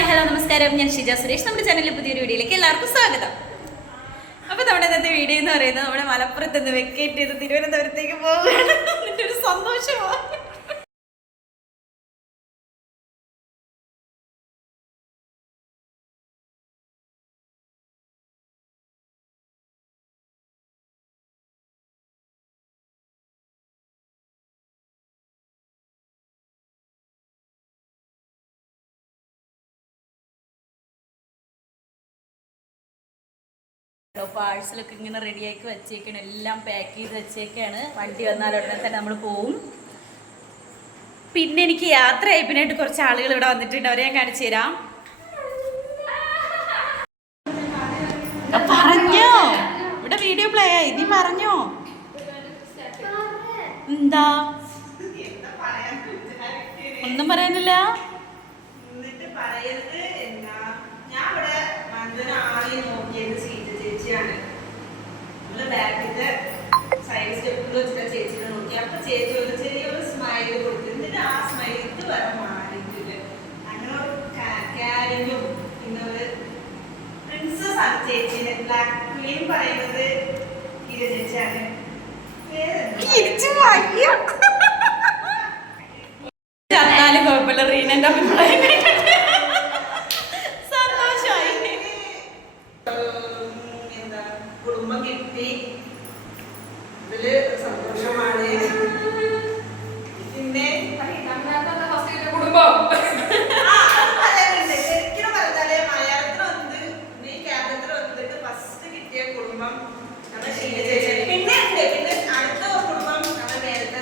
Hi hello നമസ്കാരം, ഞാൻ ഷിജ സുരേഷ്. നമ്മുടെ ചാനലിലെ പുതിയൊരു വീഡിയോയിലേക്ക് എല്ലാവർക്കും സ്വാഗതം. അപ്പോൾ നമ്മുടെ ഇന്നത്തെ വീഡിയോ എന്ന് പറയുന്നത് നമ്മുടെ മലപ്പുറത്ത് നിന്ന് വെക്കേറ്റ് ചെയ്ത് തിരുവനന്തപുരത്തേക്ക് പോവുകയാണ്. അതിൻ്റെ ഒരു സന്തോഷമാണ്. പാഴ്സലൊക്കെ ഇങ്ങനെ റെഡിയാക്കി വെച്ചേക്കാണ്, എല്ലാം പാക്ക് ചെയ്ത് വെച്ചേക്കാണ്. വണ്ടി വന്നാൽ ഉടനെ തന്നെ നമ്മൾ പോവും. പിന്നെ എനിക്ക് യാത്ര അയപ്പിനായിട്ട് കുറച്ച് ആളുകൾ ഇവിടെ വന്നിട്ടുണ്ട്, അവരെ ഞാൻ കാണിച്ചു തരാം. പറഞ്ഞോ, ഇവിടെ വീഡിയോ പ്ലേ ആയി, നീ പറഞ്ഞോ എന്താ? ഒന്നും പറയാനില്ല. ബാക്കിന്റെ സൈഡ് സ്റ്റെപ്പിൽ വെച്ചിട്ട് ചേച്ചിനെ നോക്കി. അപ്പൊ ചേച്ചി ഒരു ചെറിയൊരു സ്മൈൽ കൊടുത്തു. എന്നിട്ട് ആ സ്മൈൽ ഇതുവരെ മാറിയിട്ടില്ല. അങ്ങനെ ഒരു കാരിങ്ങും പിന്നെ ഒരു പ്രിൻസസ് ആണ് ചേച്ചിനെ. ബ്ലാക്ക് ക്വീൻ പറയുന്നത് ഇത് ചേച്ചിയാണ്. ചത്താലും കുഴപ്പമില്ല, റീനന്റെ അഭിപ്രായം കുടുംബം കിട്ടി, ഇതില് സന്തോഷമാണ്. പിന്നെ കുടുംബം ശരിക്കും പറഞ്ഞാല് മലയാളത്തിൽ വന്നിട്ട് ഈ കേരളത്തിൽ വന്നിട്ട് ഫസ്റ്റ് കിട്ടിയ കുടുംബം നമ്മുടെ ഷീല ചേച്ചി. പിന്നെ പിന്നെ അടുത്ത കുടുംബം നമ്മുടെ നേരത്തെ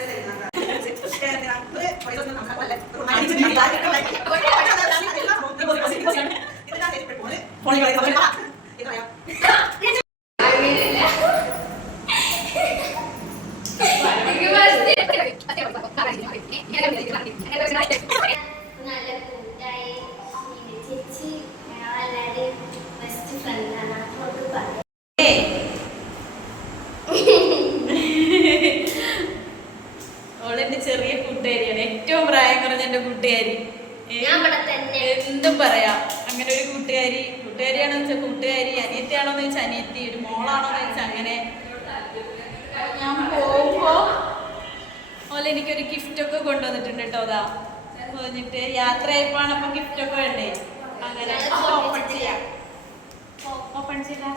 ഓളെന്റെ ചെറിയ കൂട്ടുകാരിയാണ്, ഏറ്റവും പ്രായം കുറഞ്ഞ എന്റെ കൂട്ടുകാരി. എന്തും പറയാം, അങ്ങനെ ഒരു കൂട്ടുകാരിയാണോ വെച്ചാൽ കൂട്ടുകാരി, അനിയത്തിയാണോന്ന് വെച്ചാൽ അനിയത്തി, ഒരു മോളാണോന്ന് വെച്ചാൽ അങ്ങനെ. ഞാൻ പോകുമ്പോ ഓല എനിക്കൊരു ഗിഫ്റ്റൊക്കെ കൊണ്ടുവന്നിട്ടുണ്ട് കേട്ടോ. അതാ പറഞ്ഞിട്ട് യാത്ര ആയപ്പോഴാണ്, അപ്പൊ ഗിഫ്റ്റൊക്കെ വേണ്ടേ. അങ്ങനെ ഓപ്പൺ ചെയ്യാം. ഓപ്പൺ ചെയ്യാം.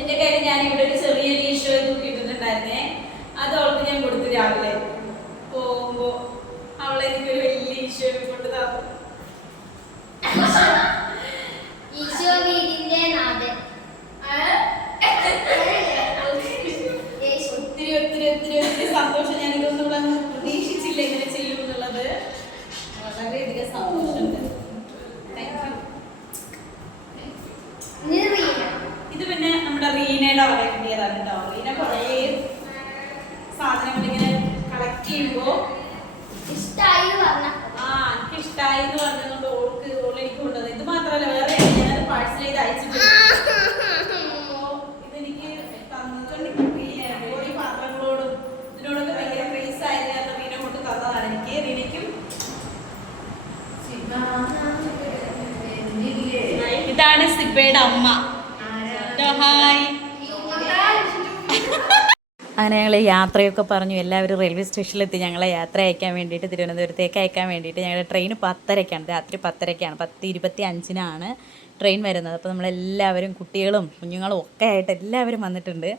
എന്റെ കാര്യം ഞാൻ ഇവിടെ ഒരു ചെറിയൊരു ഈശോ തൂക്കിയിട്ടുണ്ടായിരുന്നേ, അത് അവൾക്ക് ഞാൻ കൊടുത്തു. രാവിലെ പോകുമ്പോ അവളെ എനിക്കൊരു വലിയ ഈശോ കൊണ്ട് തന്നു. ഒത്തിരി ഒത്തിരി ഒത്തിരി ഒത്തിരി സന്തോഷം. ഞാനിതൊന്നും പ്രതീക്ഷിച്ചില്ല ഇങ്ങനെ ചെയ്യും എന്നുള്ളത്. വളരെയധികം സന്തോഷമുണ്ട്. ഇത് പിന്നെ നമ്മുടെ റീനയുടെ അവിടെ കിട്ടിയതാണ് കേട്ടോ. റീന കുറേ സാധനങ്ങൾ ഇങ്ങനെ കളക്ട് ചെയ്യുമ്പോ എനിക്ക് ഇഷ്ടമായി എന്ന് പറഞ്ഞതുകൊണ്ട് ഓൾ എനിക്ക് കൊണ്ടുവന്നത്. ഇത് മാത്രമല്ല, വേറെ ഞാനത് പാഴ്സൽ ചെയ്ത് അയച്ചിട്ടുണ്ട്. അപ്പോ ഇതെനിക്ക് തന്നിട്ടുണ്ട്. ഈ പാത്രങ്ങളോടും ഇതിനോടൊക്കെ ഭയങ്കര ക്രേസ് ആയത് കാരണം റീന കൊണ്ട് തന്നതാണ് എനിക്ക്. റീനയ്ക്കും ഇതാണ് സിബയുടെ അമ്മ. ഹായ്. അങ്ങനെ ഞങ്ങൾ യാത്രയൊക്കെ പറഞ്ഞു. എല്ലാവരും റെയിൽവേ സ്റ്റേഷനിലെത്തി ഞങ്ങളെ യാത്ര അയക്കാൻ വേണ്ടിയിട്ട്, തിരുവനന്തപുരത്തേക്ക് അയക്കാൻ വേണ്ടിയിട്ട്. ഞങ്ങളുടെ ട്രെയിൻ 10:30-ക്കാണ്, രാത്രി 10:30-ക്കാണ്. 10:25-നാണ് ട്രെയിൻ വരുന്നത്. അപ്പോൾ നമ്മളെല്ലാവരും കുട്ടികളും കുഞ്ഞുങ്ങളും ഒക്കെ ആയിട്ട് എല്ലാവരും വന്നിട്ടുണ്ട്.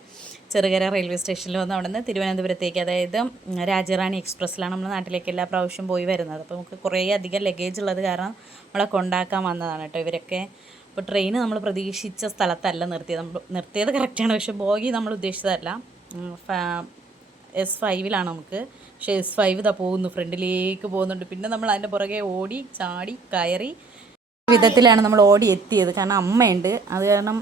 ചെറുകര റെയിൽവേ സ്റ്റേഷനിൽ വന്ന് അവിടെ നിന്ന് തിരുവനന്തപുരത്തേക്ക്, അതായത് രാജറാണി എക്സ്പ്രസ്സിലാണ് നമ്മൾ നാട്ടിലേക്ക് എല്ലാ പ്രാവശ്യം പോയി വരുന്നത്. അപ്പോൾ നമുക്ക് കുറേ അധികം ലഗേജ് ഉള്ളത് കാരണം നമ്മളെ കൊണ്ടാക്കാൻ വന്നതാണ് കേട്ടോ ഇവരൊക്കെ. അപ്പോൾ ട്രെയിൻ നമ്മൾ പ്രതീക്ഷിച്ച സ്ഥലത്തല്ല നിർത്തിയത്. നമ്മൾ നിർത്തിയത് കറക്റ്റാണ്, പക്ഷേ ബോഗി നമ്മൾ ഉദ്ദേശിച്ചതല്ല. S5-ലാണ് നമുക്ക്. പക്ഷേ S5 ഇതാ പോകുന്നു, ഫ്രണ്ടിലേക്ക് പോകുന്നുണ്ട്. പിന്നെ നമ്മൾ അതിൻ്റെ പുറകെ ഓടി ചാടി കയറി വിധത്തിലാണ് നമ്മൾ ഓടി എത്തിയത്. കാരണം അമ്മയുണ്ട്, അത് കാരണം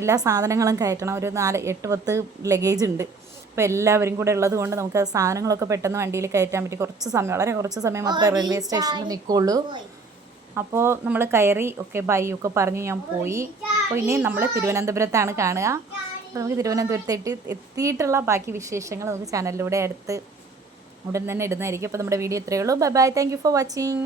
എല്ലാ സാധനങ്ങളും കയറ്റണം. ഒരു 8-10 ലഗേജ് ഉണ്ട്. അപ്പോൾ എല്ലാവരും കൂടെ ഉള്ളത് കൊണ്ട് നമുക്ക് സാധനങ്ങളൊക്കെ പെട്ടെന്ന് വണ്ടിയിൽ കയറ്റാൻ പറ്റി. കുറച്ച് സമയം, വളരെ കുറച്ച് സമയം മാത്രമേ റെയിൽവേ സ്റ്റേഷനിൽ നിൽക്കുള്ളൂ. അപ്പോൾ നമ്മൾ കയറി ഒക്കെ ബൈ ഒക്കെ പറഞ്ഞ് ഞാൻ പോയി. അപ്പോൾ ഇനി നമ്മൾ തിരുവനന്തപുരത്താണ് കാണുക. അപ്പോൾ നമുക്ക് തിരുവനന്തപുരത്തേക്ക് എത്തിയിട്ടുള്ള ബാക്കി വിശേഷങ്ങൾ നമുക്ക് ചാനലിലൂടെ ഉടൻ തന്നെ ഇടുന്നതായിരിക്കും. അപ്പോൾ നമ്മുടെ വീഡിയോ ഇത്രയേ ഉള്ളൂ. Bye bye, thank you for watching.